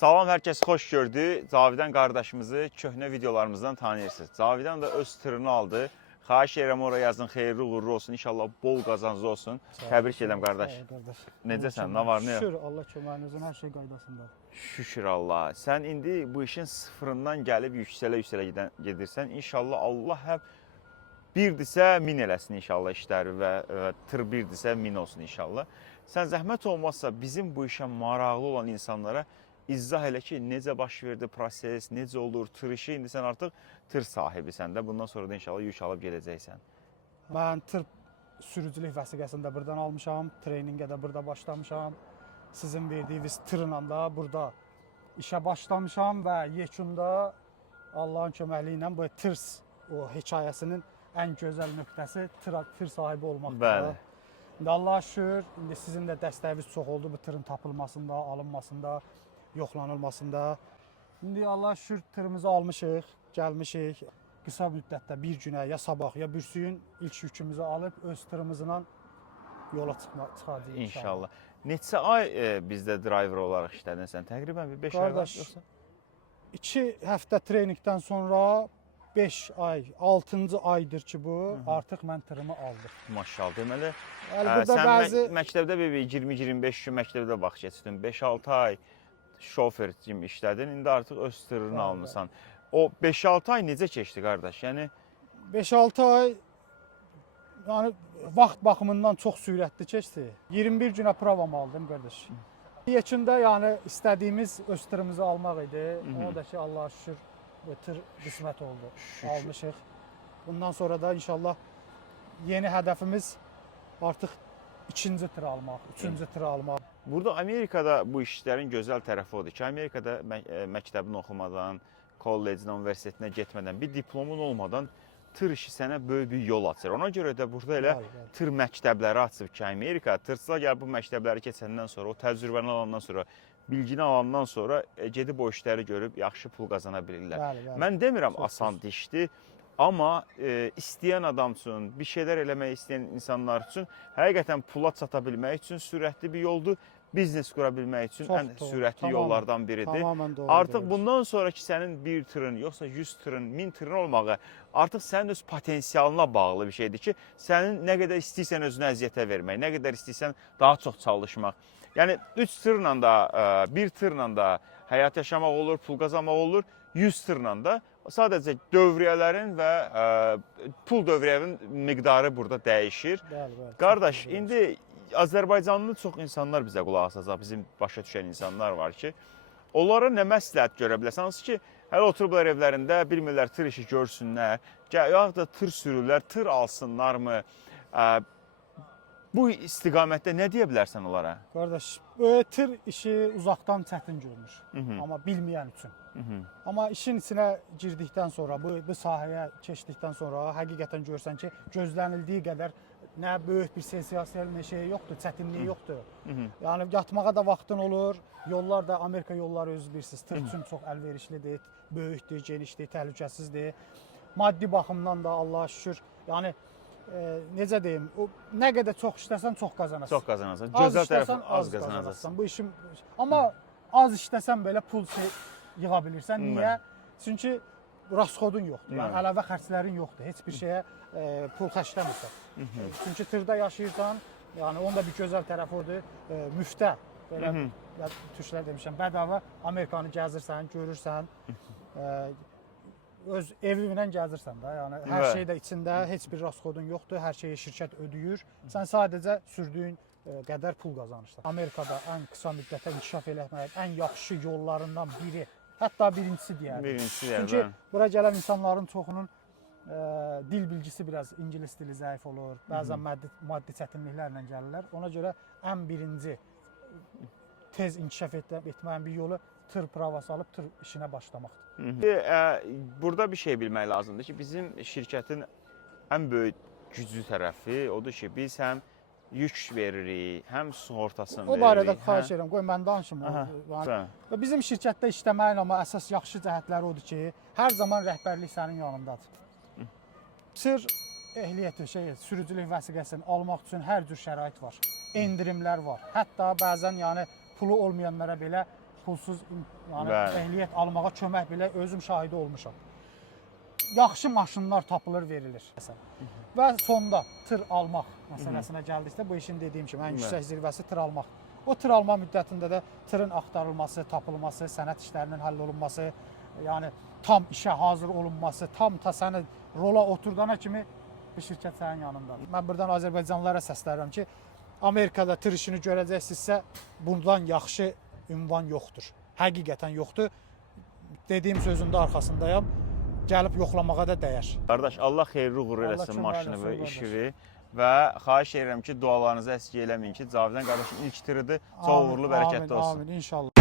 Salam, hər kəs xoş gördü. Cavidan qardaşımızı köhnə videolarımızdan tanıyırsınız. Cavidan da öz tırını aldı. Xahiş edirəm oraya yazın, xeyirli uğurlu olsun. İnşallah bol qazanclı olsun. Təbrik edirəm qardaş. Necəsən, nə var, nə yox? Şükür, Allah köməyinizin hər şey qaydasındadır. Şükür Allah. Sən indi bu işin sıfırından gəlib yüksələ gedirsən. İnşallah Allah hep birdirsə min eləsin inşallah işləri və tır birdirsə min olsun inşallah. Sən zəhmət olmazsa bizim bu işə maraqlı olan insanlara izah elə ki, necə baş verdi proses, necə olur, tır işi. İndi sən artıq tır sahibisən də. Bundan sonra da inşallah yük alıb gedəcəksən. Mən tır sürücülük vəsiqəsini də buradan almışam, treyningə də burada başlamışam. Sizin verdiyiniz tırla da burada işə başlamışam və yekunda Allahın köməkliyi ilə bu tır o hekayəsinin ən gözəl nöqtəsi tır sahibi olmaqdır. Bəli. İndi Allah'a şükür, indi sizin də dəstəyiniz çox oldu bu tırın tapılmasında, alınmasında, yoxlanılmasında. İndi Allah'a şükür tırımızı almışıq, gəlmişik. Qısa müddətdə bir günə ya sabah ya birisi gün ilk yükümüzü alıb öz tırımızla yola çıxacağıq İnşallah. Neçə ay bizdə driver olaraq işlədin sən? Təqribən bir 5 ay var Qardaş, yoxsa? 2 həftə treyningdən sonra 5 ay, 6-cı aydır ki bu, artıq mən tırımı aldım. Maşallah. Deməli, Burada sən bəzi məktəbdə 20-25 gün məktəbdə vaxt keçirdin. 5-6 ay şofer kimi işlədin. İndi artıq öz tırını almısan. O 5-6 ay necə keçdi qardaş? Yəni 5-6 ay yəni vaxt baxımından çox sürətli keçdi. 21 günə provam aldım qardaş. Yekunda yəni istədiyimiz öz tırımızı almaq idi. Ona da ki Allah'a şükür bu tır qismət oldu. Almışıq. Bundan sonra da inşallah yeni hədəfimiz artıq ikinci tır almaq, üçüncü tır almaq. burada Amerikada bu işlərin gözəl tərəfi odur ki, Amerikada məktəbini oxumadan, kollecdən, universitetinə getmədən, bir diplomun olmadan tır işi sənə böyük bir yol açır. Ona görə də burada elə tır məktəbləri açıb ki, Amerika tırçılar gəlib bu məktəbləri keçəndən sonra, o təcrübəni alandan sonra, bilgini alandan sonra gedib o işləri görüb yaxşı pul qazana bilirlər. Mən demirəm asan işdir, amma istəyən adam üçün, bir şeylər eləmək istəyən insanlar üçün həqiqətən pula çata bilmək üçün sürətli bir yoldur. Biznes qura bilmək üçün ən sürətli yollardan biridir. Artıq bundan sonraki sənin bir tırın, yoxsa 100 tırın, 1000 tırın olmağı artıq sənin öz potensialına bağlı bir şeydir ki, sənin nə qədər istəyirsən özünə əziyyətə vermək, nə qədər istəyirsən daha çox çalışmaq. Yəni 3 tırla da, bir tırla da həyat yaşamaq olur, pul qazanmaq olur, 100 tırla da sadəcə dövriyyələrin və pul dövriyyənin miqdarı burada dəyişir. Qardaş, indi Azərbaycanlı çox insanlar bizə qulaq asacaq, bizim başa düşən insanlar var ki, onlara nə məsləhət görə bilərsən? Hansı ki, hələ oturublar evlərində, bilmirlər tır işi görsünlər, ya da tır sürürlər, tır alsınlarmı? Bu istiqamətdə nə deyə bilərsən onlara? Qardaş, tır işi uzaqdan çətin görünür, amma bilməyən üçün. Amma işin içinə girdikdən sonra, bu sahəyə keçdikdən sonra həqiqətən görsən ki, gözlənildiyi qədər nə böyük bir sensasiya şey yoxdur, çətinliyi yoxdur. Yəni yatmağa da vaxtın olur, yollar da Amerika yolları özünüz bilirsiniz, tır üçün çox əlverişlidir, böyükdür, genişdir, təhlükəsizdir. Maddi baxımdan da Allah'a şükür, yəni necə deyim, nə qədər çox işləsən çox qazanırsan. Çox qazanırsan. Gözəl tərəfi az qazanacaqsan. Bu işin amma az işləsən belə pul yığa bilirsən. Niyə? Çünki rasxodun yoxdur. Yəni əlavə xərclərin yoxdur. Heç bir şeyə pul xərcləmirsən. Çünki tırda yaşayırsan, yəni onun da bir gözəl tərəfi odur. Müftə, belə türklər demişəm, bədava Amerikanı gəzirsən, görürsən. Öz evinlə gəzirsən də, yəni hər şey də içində, heç bir rasxodun yoxdur, hər şeyi şirkət ödəyir. Sən sadəcə sürdüyün qədər pul qazanırsan. Amerikada ən qısa müddətdə inkişaf eləmək ən yaxşı yollarından biri, hətta birincisi deyərdim. Çünki bura gələn insanların çoxunun dil bilgisi biraz ingilis dili zəif olur, bəzən maddi çətinliklərlə gəlirlər. Ona görə ən birinci tez inkişaf etməyin bir yolu tır pravası alıb tır işinə başlamaqdır. Burada bir şey bilmək lazımdır ki, bizim şirkətin ən böyük güclü tərəfi odur ki, biz həm yük veririk, həm sığortasını veririk. O barədə xahiş edirəm, qoy mən danışım. Bizim şirkətdə işləməyin amma əsas yaxşı cəhətləri odur ki, hər zaman rəhbərlik sənin yanındadır. Tır ehliyyəti, sürücülük vəsiqəsini almaq üçün hər cür şərait var, endirimlər var. Hətta bəzən yəni pulu olmayanlara belə pulsuz Yəni Bəli. ehliyet almağa kömək belə özüm şahidi olmuşam. Yaxşı maşınlar tapılır, verilir. Və sonda tır almaq məsələsinə gəldikdə bu işin dediyim kimi ən yüksək zirvəsi tır almaq. O tır alma müddətində də tırın axtarılması, tapılması, sənəd işlərinin həll olunması, yəni tam işə hazır olunması, tam ta səni rola oturdana kimi bir şirkət sənin yanındadır. Mən buradan Azərbaycanlılara səslənirəm ki, Amerikada tır işini görəcəksinizsə, bundan yaxşı ünvan yoxdur. Həqiqətən yoxdur. Dediyim sözün də arxasındayam. Gəlib yoxlamağa da dəyər. Qardaş, Allah xeyirli uğurlu Allah eləsin kömək maşını eləsin, və qardaş. işini və xahiş edirəm ki, dualarınızı əskik eləməyin ki, Cavidən qardaşın ilk tırıdır. Çox uğurlu, bərəkətli olsun. Amin, inşallah.